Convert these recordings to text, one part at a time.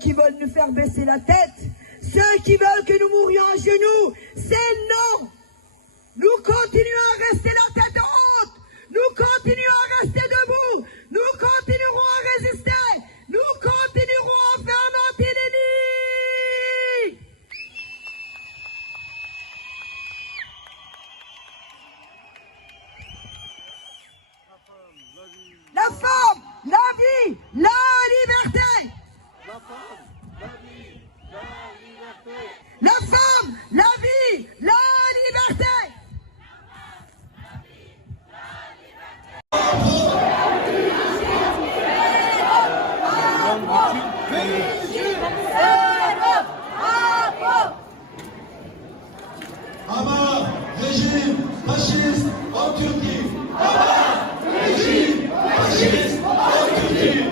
Qui veulent nous faire baisser la tête, ceux qui veulent que nous mourions à genoux, c'est non. Nous continuons à rester la tête haute, nous continuons à rester debout, nous continuerons à résister, nous continuerons à faire notre ennemi. La femme, la vie, la liberté. La femme, la vie, la liberté. Abat régime fasciste en Turquie. Abat régime fasciste en Turquie.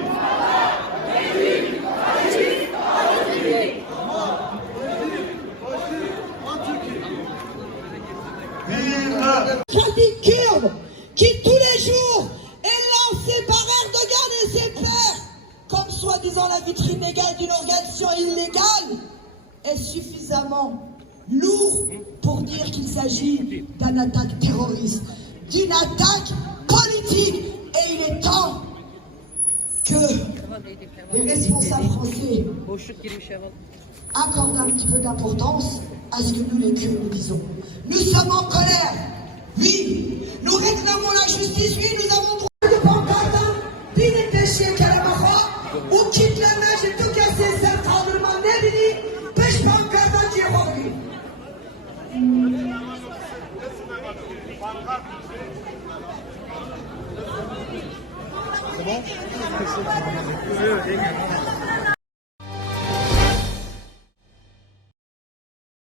Pratique kurde qui tous les jours est lancée par Erdogan et ses pairs comme soi-disant la vitrine égale d'une organisation illégale est suffisamment lourd pour dire qu'il s'agit d'une attaque terroriste, d'une attaque politique. Et il est temps que les responsables français accordent un petit peu d'importance à ce que nous les Kurdes nous disons. Nous sommes en colère, oui, nous réclamons la justice, oui, nous avons droit de pancarte, d'une péché Kalamaha, ou quitte la neige et tout casser cette tremblement d'évini, pêche pancarte qui est revenu. C'est bon?